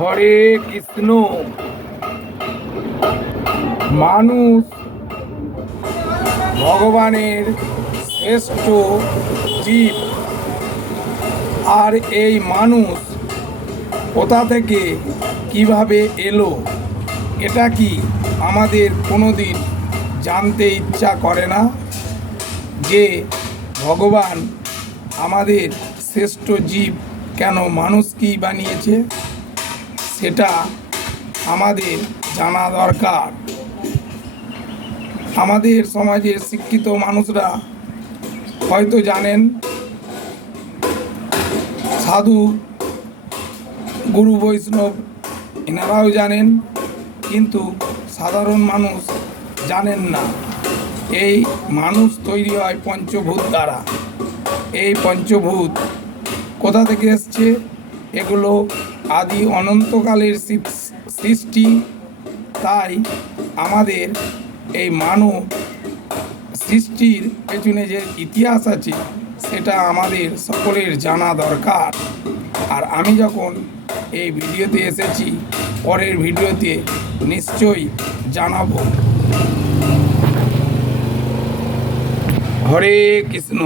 হরে কৃষ্ণ। মানুষ ভগবানের শ্রেষ্ঠ জীব। আর এই মানুষ কোথা থেকে কিভাবে এলো, এটা কি আমাদের কোনোদিন জানতে ইচ্ছা করে না যে ভগবান আমাদের শ্রেষ্ঠ জীব কেন মানুষকেই বানিয়েছে? সেটা আমাদের জানা দরকার। আমাদের সমাজের শিক্ষিত মানুষরা হয়তো জানেন, সাধু গুরু বৈষ্ণব এনারাও জানেন, কিন্তু সাধারণ মানুষ জানেন না। এই মানুষ তৈরি হয় পঞ্চভূত দ্বারা। এই পঞ্চভূত কোথা থেকে এসছে? এগুলো আদি অনন্তকালের সৃষ্টি। তাই আমাদের এই মানব সৃষ্টির পেছনে যে ইতিহাস আছে সেটা আমাদের সকলের জানা দরকার। আর আমি যখন এই ভিডিওতে এসেছি, পরের ভিডিওতে নিশ্চয়ই জানাবো। হরে কৃষ্ণ।